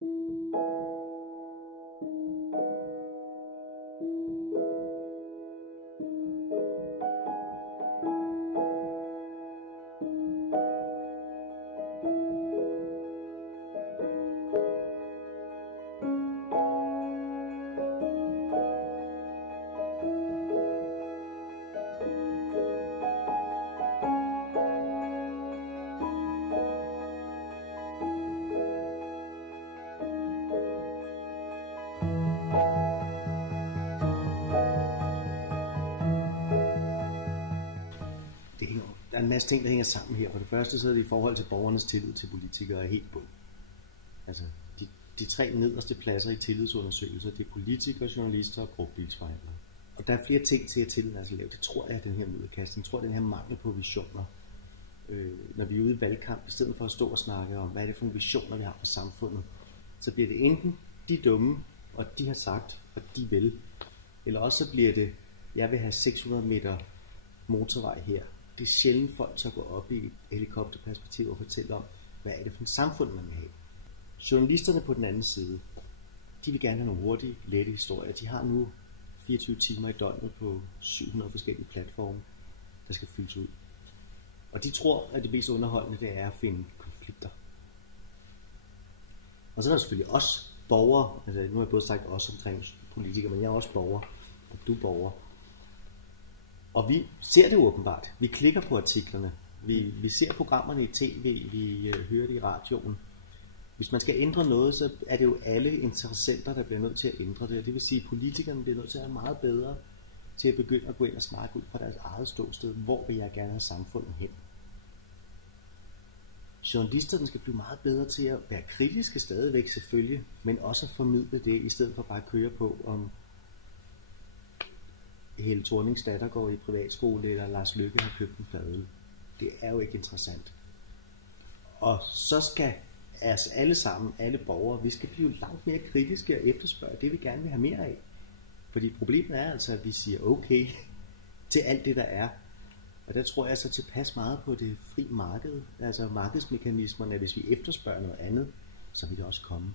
Der er en masse ting, der hænger sammen her. For det første så er det i forhold til borgernes tillid til politikere er helt bund. Altså, de tre nederste pladser i tillidsundersøgelser, det er politikere, journalister og gruppebilsforhandlere. Og der er flere ting til, at tilliden er så lav. Det tror jeg, den her mødekast. Jeg tror, den her mangel på visioner. Når vi er ude i valgkamp, i stedet for at stå og snakke om, hvad er det for nogle visioner, vi har for samfundet, så bliver det enten de dumme, og de har sagt, og de vil. Eller også så bliver det, jeg vil have 600 meter motorvej her. Det er sjældent folk, så går op i et helikopterperspektiv og fortæller om, hvad er det for et samfund, man vil have. Journalisterne på den anden side, de vil gerne have nogle hurtige, lette historier. De har nu 24 timer i døgnet på 700 forskellige platforme, der skal fyldes ud. Og de tror, at det mest underholdende, det er at finde konflikter. Og så er der selvfølgelig også borgere, altså nu har jeg både sagt også omkring politikere, men jeg er også borger, og du er borger. Og vi ser det åbenbart. Vi klikker på artiklerne. Vi ser programmerne i tv, vi hører det i radioen. Hvis man skal ændre noget, så er det jo alle interessenter, der bliver nødt til at ændre det. Det vil sige, at politikerne bliver nødt til at være meget bedre til at begynde at gå ind og snakke ud fra deres eget ståsted. Hvor vil jeg gerne have samfundet hen? Journalisterne skal blive meget bedre til at være kritiske stadigvæk selvfølgelig, men også at formidle det, i stedet for bare at køre på om Helle Thornings datter går i privatskole, eller Lars Løkke har købt en fadøl. Det er jo ikke interessant. Og så skal alle sammen, alle borgere, vi skal blive langt mere kritiske og efterspørge det, vi gerne vil have mere af. Fordi problemet er altså, at vi siger okay til alt det, der er. Og der tror jeg så tilpas meget på det fri marked, altså markedsmekanismerne, at hvis vi efterspørger noget andet, så vil det også komme.